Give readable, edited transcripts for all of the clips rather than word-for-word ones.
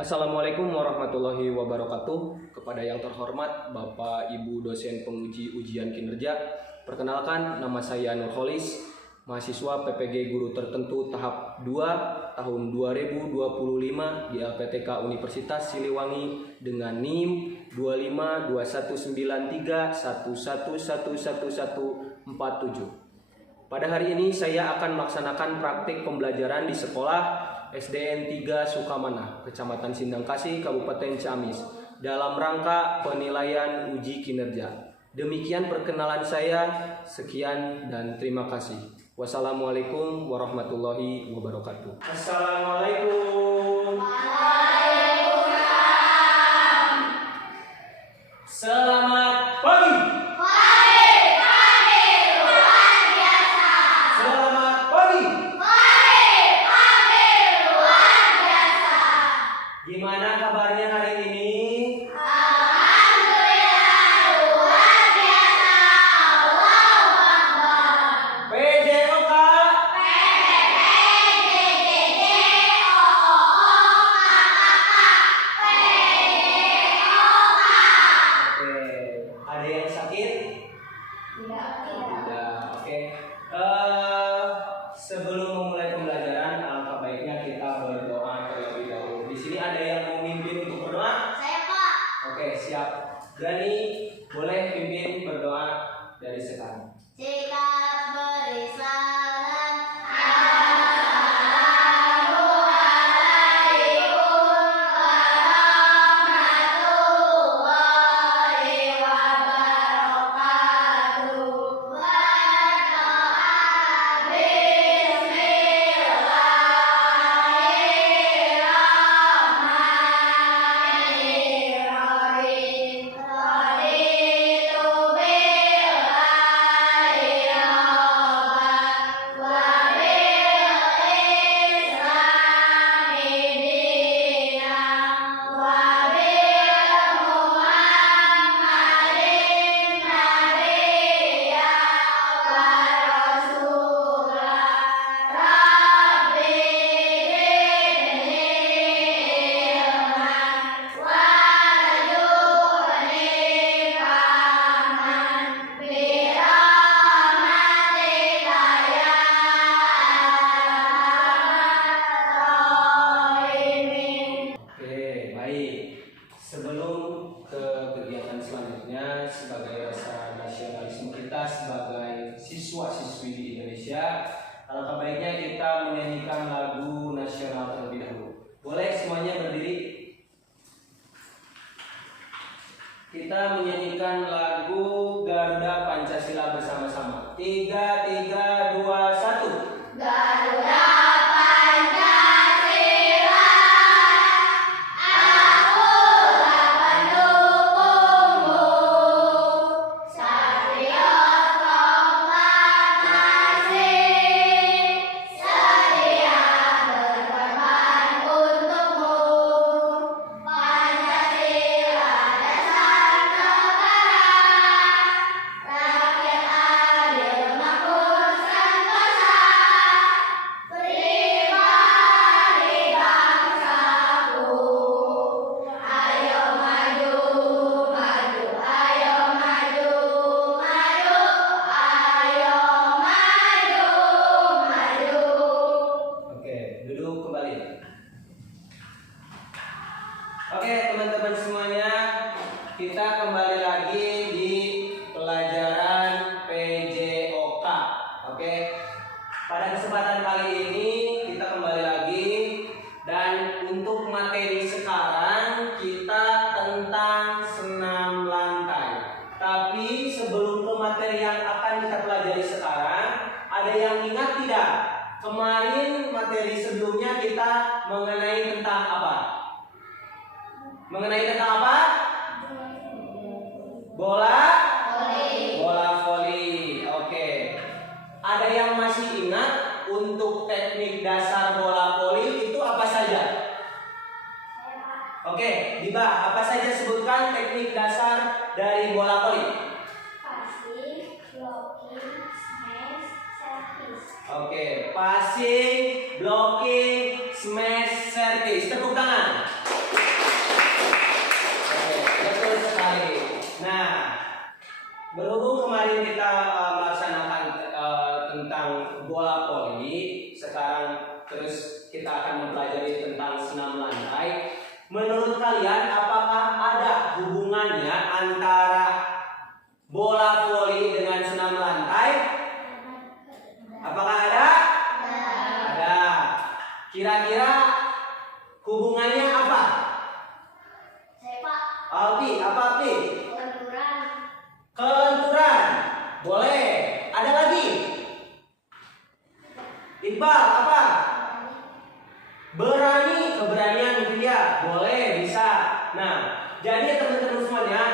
Assalamualaikum warahmatullahi wabarakatuh. Kepada yang terhormat Bapak Ibu dosen penguji ujian kinerja, perkenalkan nama saya Nurholis, mahasiswa PPG Guru Tertentu tahap 2 tahun 2025 di LPTK Universitas Siliwangi dengan NIM 25219311111147. Pada hari ini saya akan melaksanakan praktik pembelajaran di sekolah SDN 3 Sukamana, Kecamatan Sindangkasih, Kabupaten Ciamis, dalam rangka penilaian uji kinerja. Demikian perkenalan saya, sekian dan terima kasih. Wassalamualaikum warahmatullahi wabarakatuh. Assalamualaikum. Waalaikumsalam. Selamat pagi. Pagi luar biasa. Selamat pagi. Pagi luar biasa. Gimana kabarnya hari ini? Alhamdulillah luar biasa. Allahu Akbar. PJOK. Oke, ada yang sakit? Tidak. Oke. Sebelum memulai pembelajaran, alangkah baiknya kita berdoa terlebih dahulu. Di sini ada yang mau mimpin untuk berdoa? Saya Pak. Oke, siap. Berani, boleh pimpin berdoa dari sekarang. Jika beri salam. Assalamualaikum warahmatullahi wabarakatuh. Berdoa Bismillahirrahmanirrahim. Raditu billahi rabban wa bil islami dinan wa bil Muhammadin nabiyyan wa rasulan. Rabbi zidni ilman warzuqni fahman birahmatika ya arhamar rahimin. Oke, baik. Sebelum ke kegiatan selanjutnya, sebagai rasa nasionalisme kita sebagai siswa-siswi di Indonesia, alangkah baiknya kita menyanyikan lagu nasional terlebih dahulu. Boleh semuanya berdiri? Kita menyanyikan lagu Garuda Pancasila bersama-sama. 3, 3, 2, 1. Garuda Pancasila, akulah pendukungmu. Satriot kompak nasib, sedia berkorban untukmu. Pancasila dasar negara, rakyat adil makmur sentosa. Pribadi bangsaku, ayo maju, maju, ayo maju, maju, ayo maju, maju. Oke, duduk kembali. Oke, teman-teman semuanya, kita kembali lagi di pelajaran PJOK. Oke, pada kesempatan kali ini kita kembali lagi, dan untuk materi sekarang kita tentang senam lantai. Tapi sebelum ke materi yang akan kita pelajari sekarang, ada yang ingat tidak? Kemarin materi sebelumnya kita mengenai tentang apa? Mengenai tentang apa? Bola? Bola voli. Oke. Ada yang masih ingat untuk teknik dasar bola voli itu apa saja? Oke, Diba, apa saja sebutkan teknik dasar dari bola voli? Passing, blocking, smash, service. Oke, passing, blocking, smash, service. Tepuk tangan. Berhubung kemarin kita melaksanakan tentang bola voli, sekarang terus kita akan mempelajari tentang senam lantai. Menurut kalian apakah ada hubungannya antara bola voli dengan senam lantai? Apakah ada? Ada. Kira-kira hubungannya apa? Sepak Alpi, apa Alpi? Kelenturan. Kelenturan. Boleh. Ada lagi? Iqbal, apa? Berani, keberanian itu ya. Boleh, bisa. Nah, jadi teman-teman semuanya,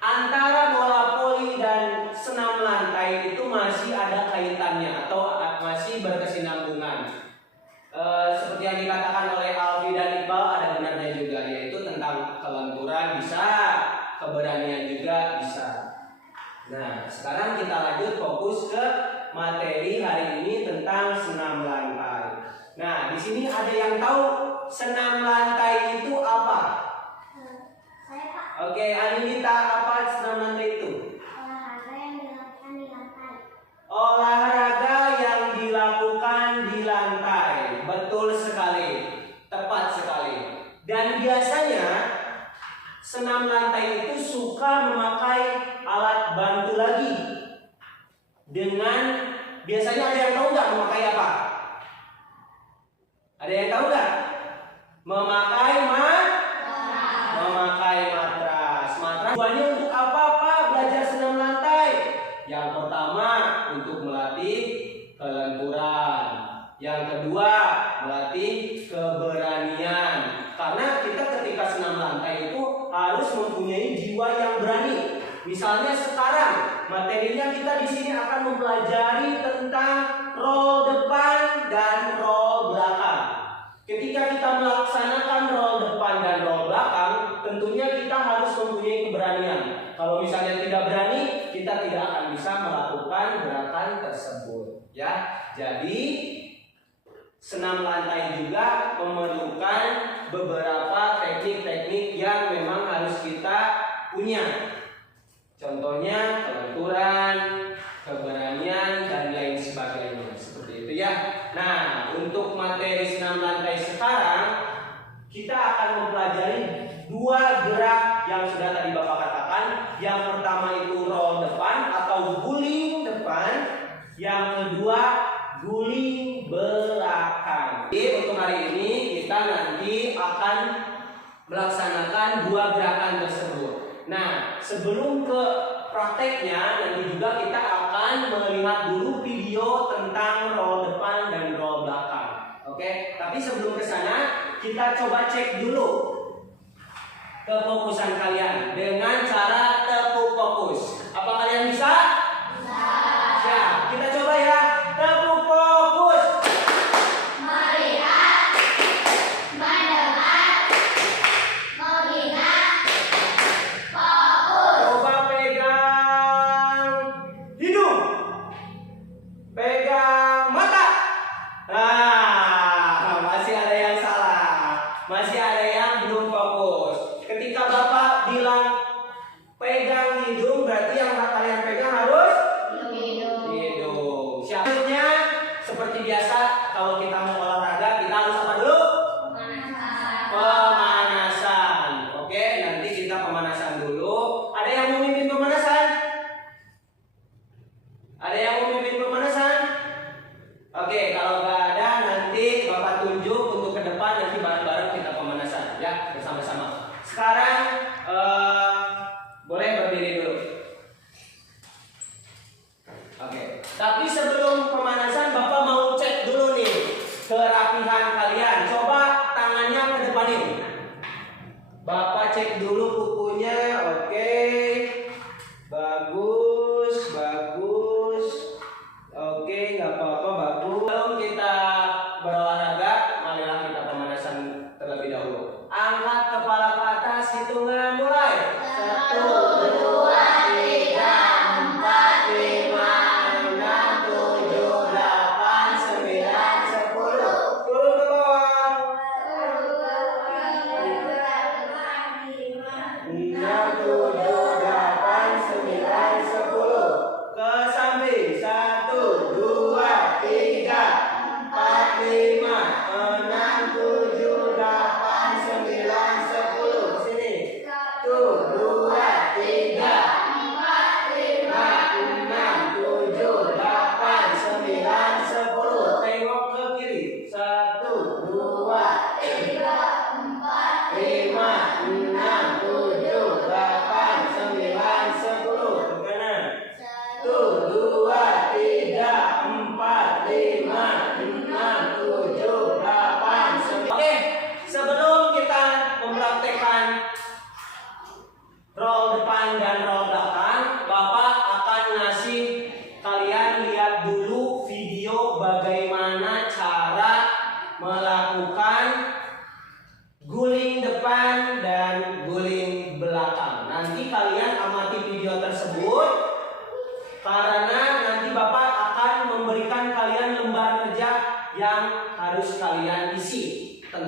antara bola voli dan senam lantai itu masih ada kaitannya atau masih berkesinambungan. Seperti yang dikatakan oleh Alfi dan Iqbal, ada benarnya juga, yaitu tentang kelenturan bisa, keberanian juga bisa. Nah, sekarang kita lanjut fokus ke materi hari ini tentang senam lantai. Nah, di sini ada yang tahu senam lantai itu apa? Saya Pak. Oke, Anindita, apa senam lantai itu? Olahraga yang dilakukan di lantai. Olahraga yang dilakukan di lantai. Betul sekali, tepat sekali. Dan biasanya senam lantai itu suka memakai alat bantu lagi. Dengan biasanya ada yang tahu nggak memakai apa? Ada yang tahu nggak? Memakai memakai matras. Matras tujuannya untuk apa Pak belajar senam lantai? Yang pertama untuk melatih kelenturan. Yang kedua melatih keberanian. Karena kita ketika senam lantai itu harus mempunyai jiwa yang berani. Misalnya sekarang materinya kita di sini akan mempelajari tentang roll depan dan roll belakang. Ketika kita melaksanakan roll depan dan roll belakang, tentunya kita harus mempunyai keberanian. Kalau misalnya tidak berani, kita tidak akan bisa melakukan gerakan tersebut. Ya, jadi senam lantai juga memerlukan beberapa teknik-teknik yang memang harus kita punya. Contohnya kelenturan, keberanian, dan lain sebagainya. Seperti itu ya. Nah, untuk materi senam lantai sekarang, kita akan mempelajari dua gerak yang sudah tadi Bapak katakan. Yang pertama itu roll depan atau guling depan. Yang kedua guling belakang. Jadi untuk hari ini kita nanti akan melaksanakan dua gerakan tersebut. Nah, sebelum ke prakteknya, nanti juga kita akan melihat dulu video tentang roll depan dan roll belakang. Oke, tapi sebelum ke sana, kita coba cek dulu kefokusan kalian dengan cara tepuk fokus. Apa kalian bisa? Bisa. Siap, kita coba ya. Tepuk fokus. Melihat, mendengar, mengingat, fokus. Coba pegang hidung. Pegang mata. Nah, masih ada yang salah. Masih ada yang belum fokus. Ketika Bapak bilang pegang hidung, berarti yang kalian pegang harus hidung. Selanjutnya seperti biasa, kalau kita mau olahraga, kita harus apa dulu? Pemanasan. Oke, nanti kita pemanasan dulu. Ada yang mau mimpin pemanasan? Ada yang mau mimpin pemanasan? Oke, kalau nggak ada, nanti Bapak tunjuk untuk ke depan, nanti bareng-bareng kita pemanasan ya, bersama-sama. Sekarang boleh berdiri dulu. Oke, tapi sebelum pemanasan Bapak mau cek dulu nih kerapihan kalian. Coba tangannya ke depanin. Bapak cek dulu kukunya. Oke, bagus, bagus. Oke, nggak apa-apa, bagus. Sebelum kita berolahraga, marilah kita pemanasan terlebih dahulu. Angkat kepala ke atas, hitungan mulai. 1, 2, 3, 4, 5, 6, 7, 8, 9, 10. Turun ke bawah. 6, 7,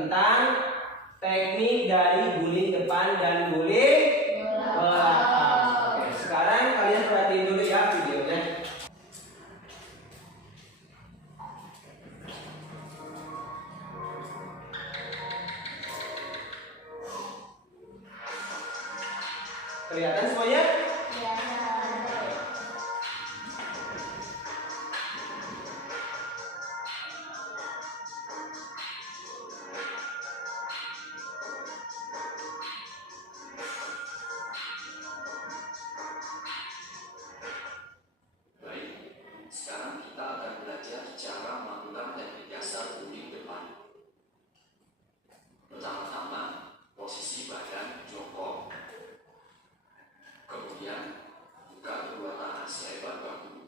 tentang teknik dari guling depan dan guling belakang. Oke, sekarang kalian perhatiin dulu ya videonya. Kelihatan semuanya? Sekarang kita akan belajar cara melakukan teknik dasar guling depan. Pertama-tama, posisi badan jongkok. Kemudian, buka kedua tangan selebar bahu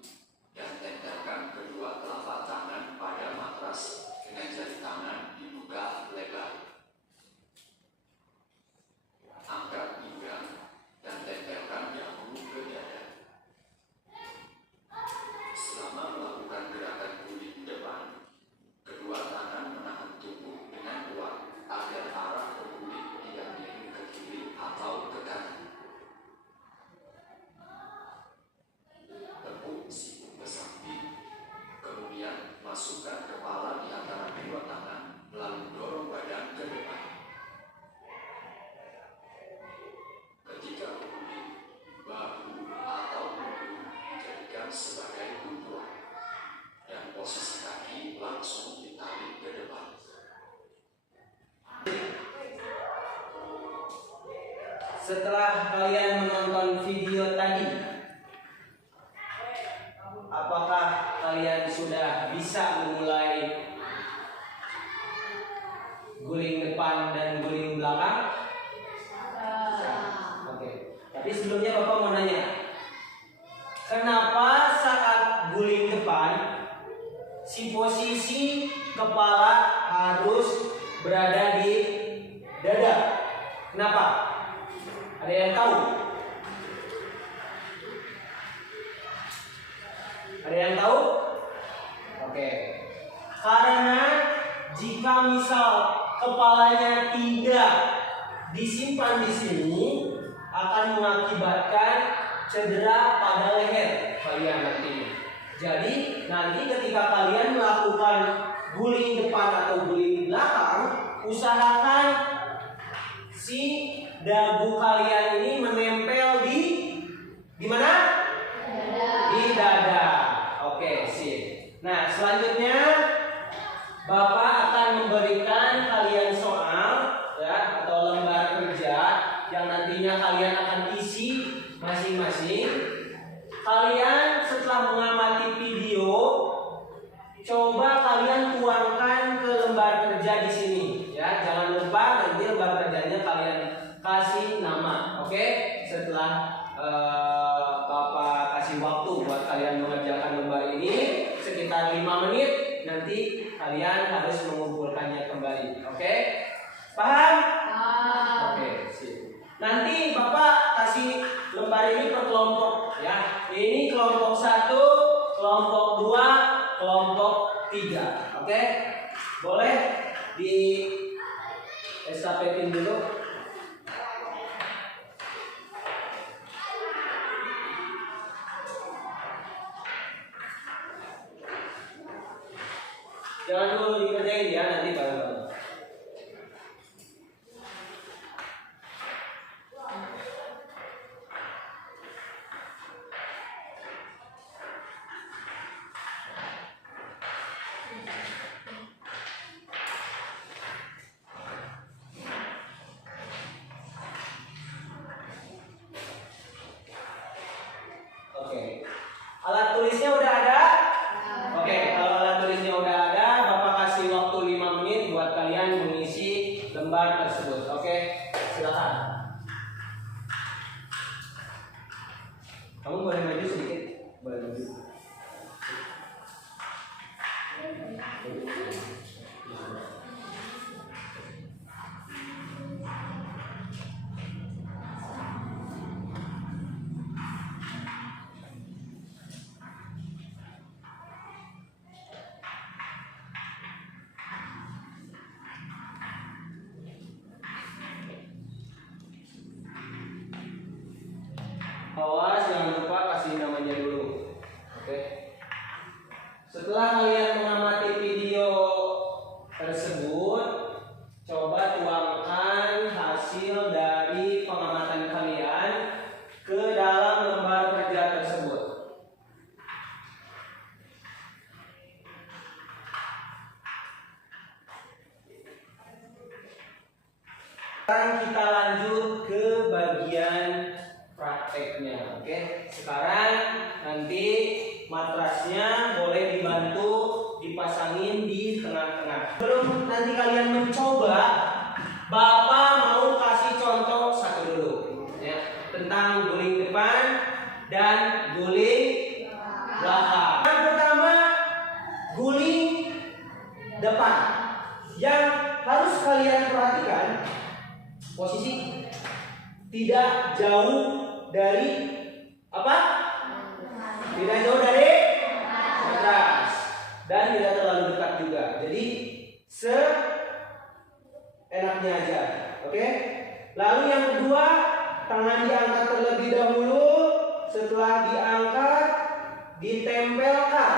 dan tempelkan kedua telapak tangan pada matras dengan jari tangan dibuka lebar. Angkat pinggang dan tempelkan dagu ke dada. Selama melakukan gerakan guling depan, kedua tangan menahan tubuh dengan kuat agar arah berguling tidak miring ke kiri atau ke kanan. Tekuk siku ke samping, kemudian masukkan kepala di antara kedua tangan, lalu dorong badan ke depan. Ketika berguling, bahu atau punggung dijadikan sebagai tumpuan dan posisi kaki langsung ditarik ke depan. Setelah kalian menonton video tadi, apakah kalian sudah bisa memulai guling depan dan guling belakang? Oke. Tapi sebelumnya Bapak mau nanya, kenapa saat guling depan si posisi kepala harus berada di dada? Kenapa? Ada yang tahu? Ada yang tahu? Oke. Karena jika misal kepalanya tidak disimpan di sini, akan mengakibatkan cedera pada leher kalian nantinya. Jadi nanti ketika kalian melakukan guling depan atau guling belakang, usahakan si dagu kalian ini menempel di mana? Di dada. Oke, sip. Nah, selanjutnya Bapak akan memberikan kalian soal ya atau lembar kerja yang nantinya kalian akan isi masing-masing. Kalian setelah mengamati video, coba kalian tuangkan ke lembar kerja di sini ya. Jangan lupa nanti lembar kerjanya kalian kasih nama. Oke? Setelah Bapak kasih waktu buat kalian mengerjakan lembar ini sekitar 5 menit, nanti kalian harus mengumpulkannya kembali. Oke? Paham? Oke, sip. Nanti Bapak kasih lembar ini per kelompok ya. Ini kelompok 1, kelompok 2, kelompok 3. Oke? Boleh di estafetin dulu. Jangan dulu dikerjain ya, nanti baru. Oke. Alat tulisnya udah ada? Oke, kalau alat tulisnya udah ada, Bapak kasih waktu 5 menit buat kalian mengisi lembar tersebut. Oke, silakan. Kamu boleh maju sedikit, boleh maju. Sekarang kita lanjut ke bagian prakteknya. Oke, sekarang nanti matrasnya boleh dibantu dipasangin di tengah-tengah. Sebelum nanti kalian mencoba, Bapak mau kasih contoh satu dulu ya, tentang guling depan dan guling belakang. Yang pertama, guling depan. Yang harus kalian perhatikan, posisi tidak jauh dari apa? Tidak jauh dari matras dan tidak terlalu dekat juga. Jadi seenaknya aja. Oke? Lalu yang kedua, tangan diangkat terlebih dahulu. Setelah diangkat, ditempelkan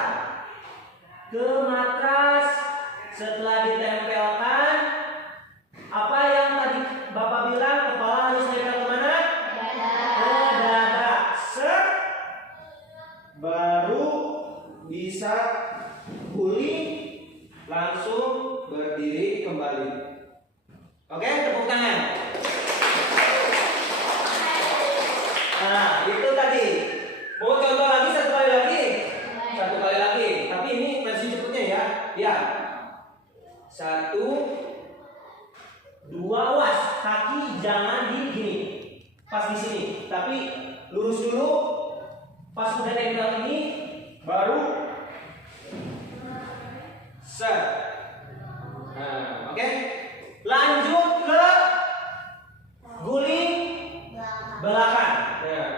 ke matras. Setelah ditempelkan, apa yang tadi Bapak bilang, kepala harus nempel kemana? Ke dada. Set. Baru bisa guling, langsung berdiri kembali. Oke, tepuk tangan. Nah, itu tadi. Mau contoh lagi satu kali lagi? Satu kali lagi. Tapi ini versi cepatnya ya. Ya. 1, 2, awas, kaki jangan di gini, pas di sini, tapi lurus dulu. Pas udah nempel ini, baru set. Nah, oke. Lanjut ke guling belakang. Nah,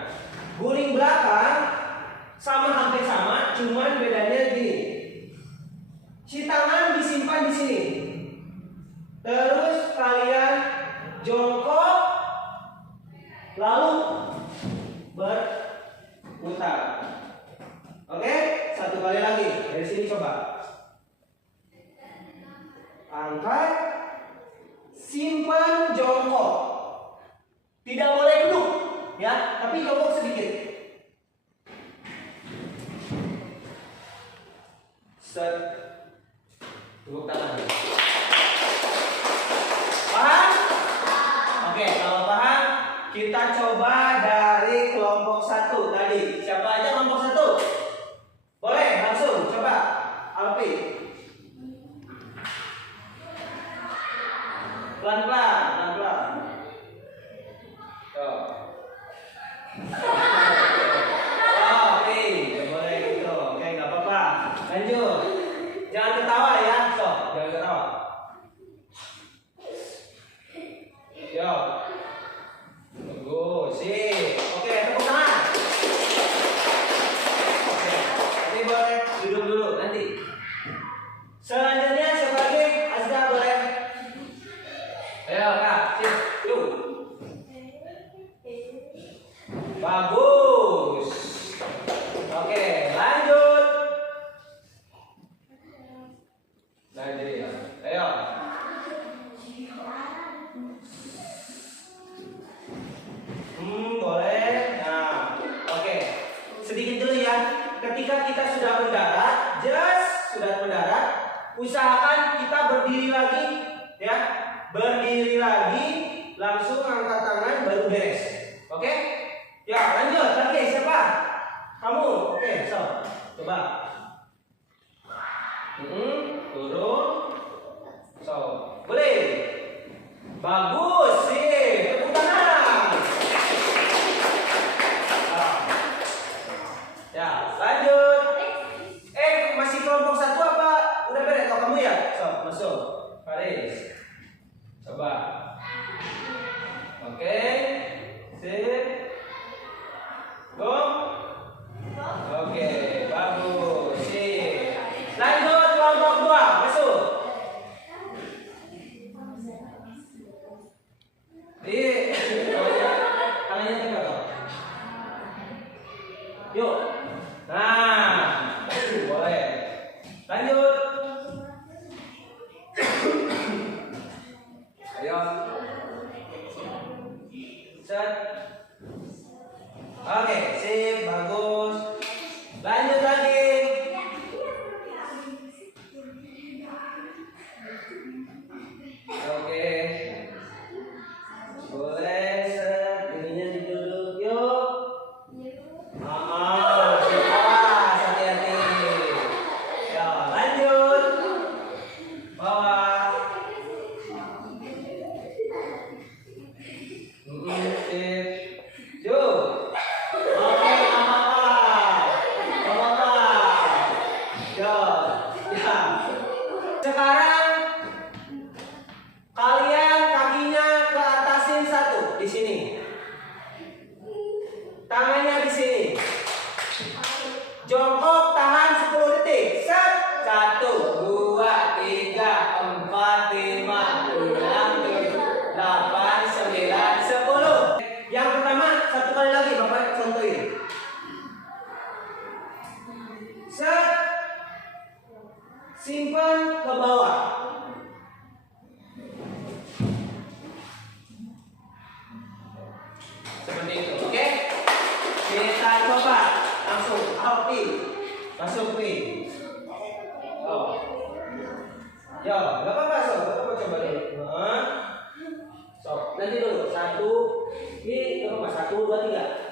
guling belakang sama hampir sama, cuman bedanya gini. Si tangan disimpan di sini. Terus kalian jongkok, lalu berputar. Oke, satu kali lagi dari sini coba. Angkat, simpan, jongkok. Tidak boleh duduk, ya, tapi jongkok sedikit. Set. Tepuk tangan. Paham? Oke, kalau paham, kita coba dari kelompok 1 tadi. Siapa aja kelompok 1? Boleh, langsung coba. Alfi. Pelan-pelan, pelan-pelan. Tuh. Oh, oke, boleh gitu. Oke, nggak apa-apa. Lanjut. Jangan ketawa ya, sob. Jangan ketawa. Yo. Bagus, sip. Oke, tepuk tangan. Oke, nanti boleh duduk dulu nanti. Selanjutnya sebagai Azza boleh. Ayo, Kak, sip. Yuk. Bagus. Oke, lanjut. Nah, jadi ayo. Boleh. Nah, oke. Sedikit dulu ya. Ketika kita sudah mendarat, sudah mendarat, usahakan kita berdiri lagi, ya. Berdiri lagi, langsung angkat tangan baru beres. Oke? Ya, lanjut lagi. Siapa? Kamu. Oke, so. Coba. Turun. So, boleh. Bagus sih. Tepuk tangan. Ya, lanjut. Masih kelompok 1 apa? Udah beres? Oh, kamu ya? So, masuk. Faris. Coba. Oke. Sip. Go. Oke, bagus. Sip. Lanjut kelompok 2. Masuk. Tangannya tegak kok. Yuk. Nah, boleh. Lanjut. Ayo. Set. Oke, sip, bagus. Lanjut lagi. Oke. Nanti dulu. 1. Ini berapa? 1, 2, 3.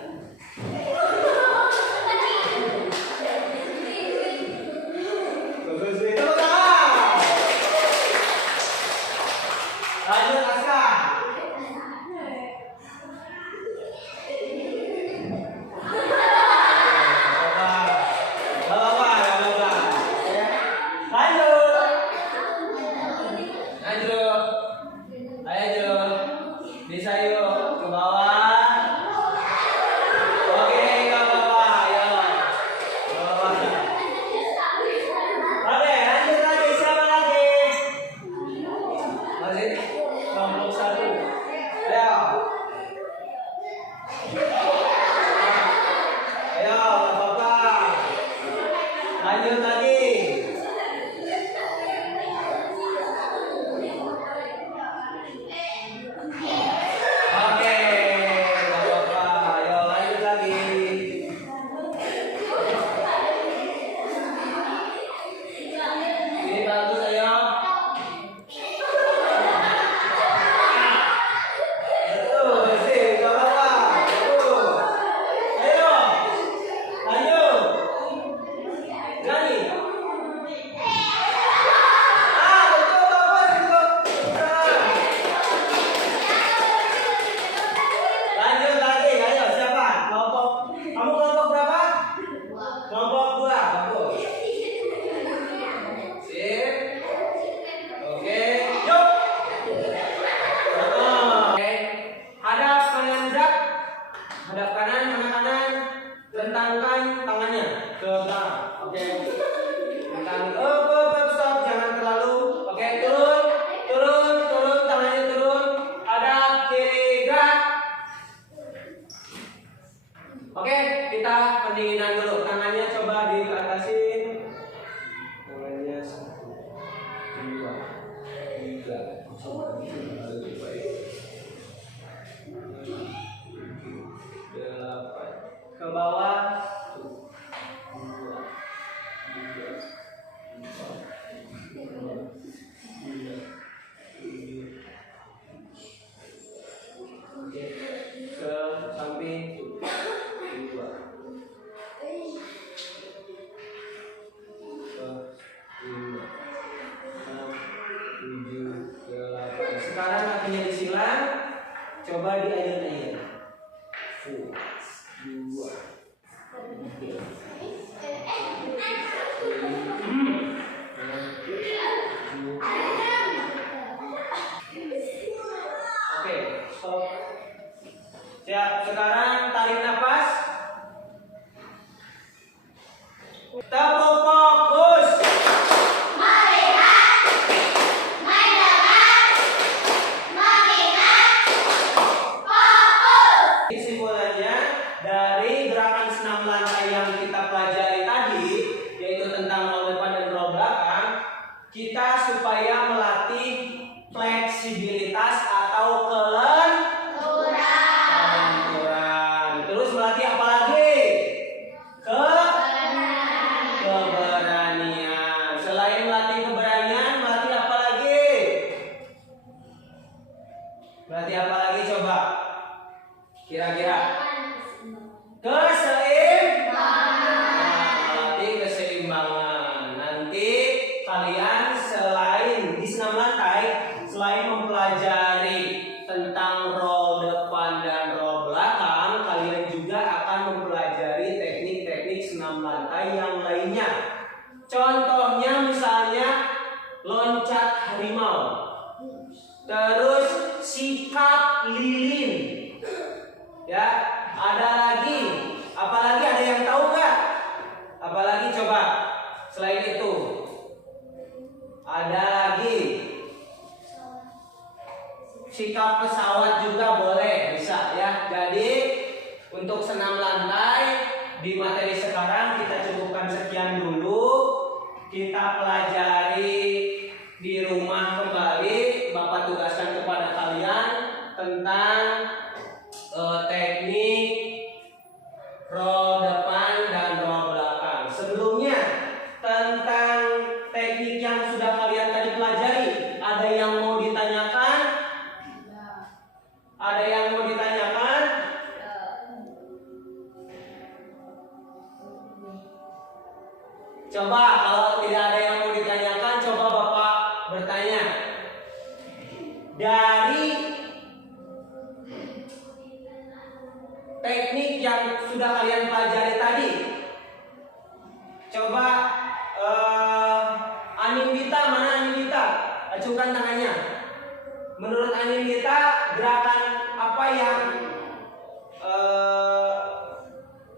Lanjut Aska. Bisa yuk ke bawah. Oke, ke bawah, ayo. Ke bawah. Oke, lanjut lagi. Siapa lagi? Masih kelompok 1. Ayo. Ayo, nggak apa-apa. Lanjut lagi. Oke, nggak apa-apa. Ayo lanjut lagi. Ini bagus, ayo. Betul, sih, nggak apa-apa. Betul. Ayo, lanjut. Berani. Betul, bagus itu. Lanjut lagi, ayo siapa? Kelompok. Kamu kelompok berapa? Kelompok 2, bagus. Sip. Oke, yuk. Oke. Hadap kanan gerak. Hadap kanan, kanan. Rentangkan tangannya ke belakang. Oke. Rentang. Stop, jangan terlalu. Oke, turun, tangannya turun. Hadap kiri gerak. Oke, kita pendinginan dulu. Tangannya coba diatasin. Tangannya 1, 2, 3. Lebih baik. 8. Ke bawah. 1, 2, 3, 4, 5, 6, 7. Oke, ke samping. 2, 4, 5, 6, 7, 8. Sekarang kakinya disilang. Coba diayun-ayun. 1, 2, 3, 4. Oke, stop. Siap. Sekarang tarik nafas. Tepuk fokus. Kesimpulannya dari gerakan senam lantai yang kita pelajari tadi, yaitu tentang roll depan dan roll belakang, kita supaya melatih fleksibilitas atau kelenturan. Terus melatih apa lagi? Keberanian. Selain melatih keberanian, melatih apa lagi? Melatih apa lagi coba? Kira-kira? Melatih keseimbangan. Nanti kalian selain di senam lantai, selain mempelajari tentang roll depan dan roll belakang, kalian juga akan mempelajari teknik-teknik senam lantai yang lainnya. Contohnya misalnya loncat harimau, terus sikap lilin. Ya, ada lagi. Apalagi ada yang tahu nggak? Apalagi coba selain itu? Ada lagi. Sikap pesawat juga boleh, bisa ya. Jadi untuk senam lantai di materi sekarang kita cukupkan sekian dulu. Kita pelajari di rumah kembali. Bapak tugaskan kepada kalian tentang teknik roll depan dan roll belakang. Sebelumnya tentang teknik yang sudah kalian tadi pelajari, ada yang mau ditanyakan? Ada yang mau ditanyakan? Coba kalau tidak ada yang mau ditanyakan, coba Bapak bertanya. Dari teknik yang sudah kalian pelajari tadi, coba Anindita, mana Anindita? Acukan tangannya. Menurut Anindita, gerakan apa yang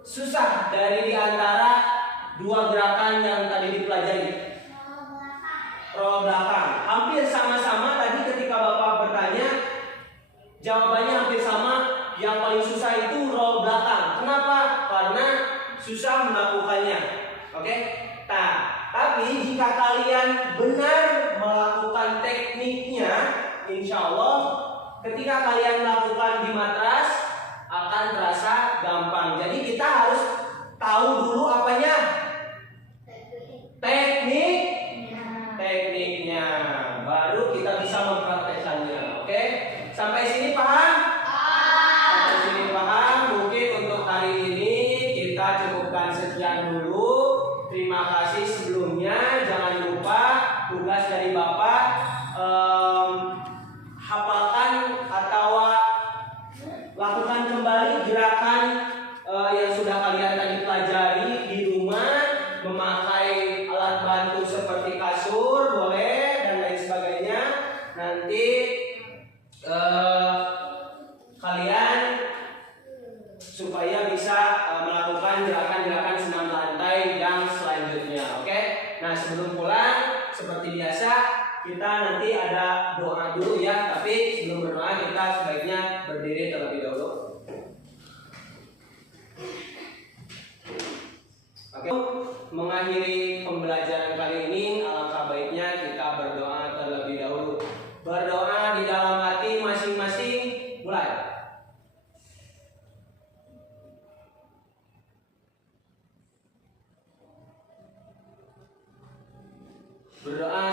susah dari diantara dua gerakan yang tadi dipelajari? Roll belakang. Hampir sama-sama tadi ketika Bapak bertanya, jawabannya hampir sama. Yang paling susah itu roll belakang. Kenapa? Karena susah melakukannya. Oke? Nah, tapi jika kalian benar melakukan tekniknya, insya Allah ketika kalian melakukan di matras akan terasa gampang. Jadi kita harus tahu dulu apanya? Tekniknya. Baru kita bisa mempraktekkannya. Oke? Sampai sini paham? Sampai sini paham? Mungkin untuk hari ini kita cukupkan sekian dulu. Terima kasih sebelumnya. Jangan lupa tugas dari Bapak hafalkan atau lakukan kembali gerakan yang sudah kalian tadi pelajari di rumah, memakai alat bantu seperti kasur boleh dan lain sebagainya. Nanti kalian supaya bisa melakukan gerakan-gerakan senam lantai yang selanjutnya. Oke? Nah, sebelum pulang seperti biasa kita nanti ada doa dulu ya, tapi sebelum berdoa kita sebaiknya berdiri terlebih dahulu. Oke, mengakhiri pembelajaran kali ini alangkah baiknya kita berdoa terlebih dahulu. Berdoa di dalam hati masing-masing, mulai. Berdoa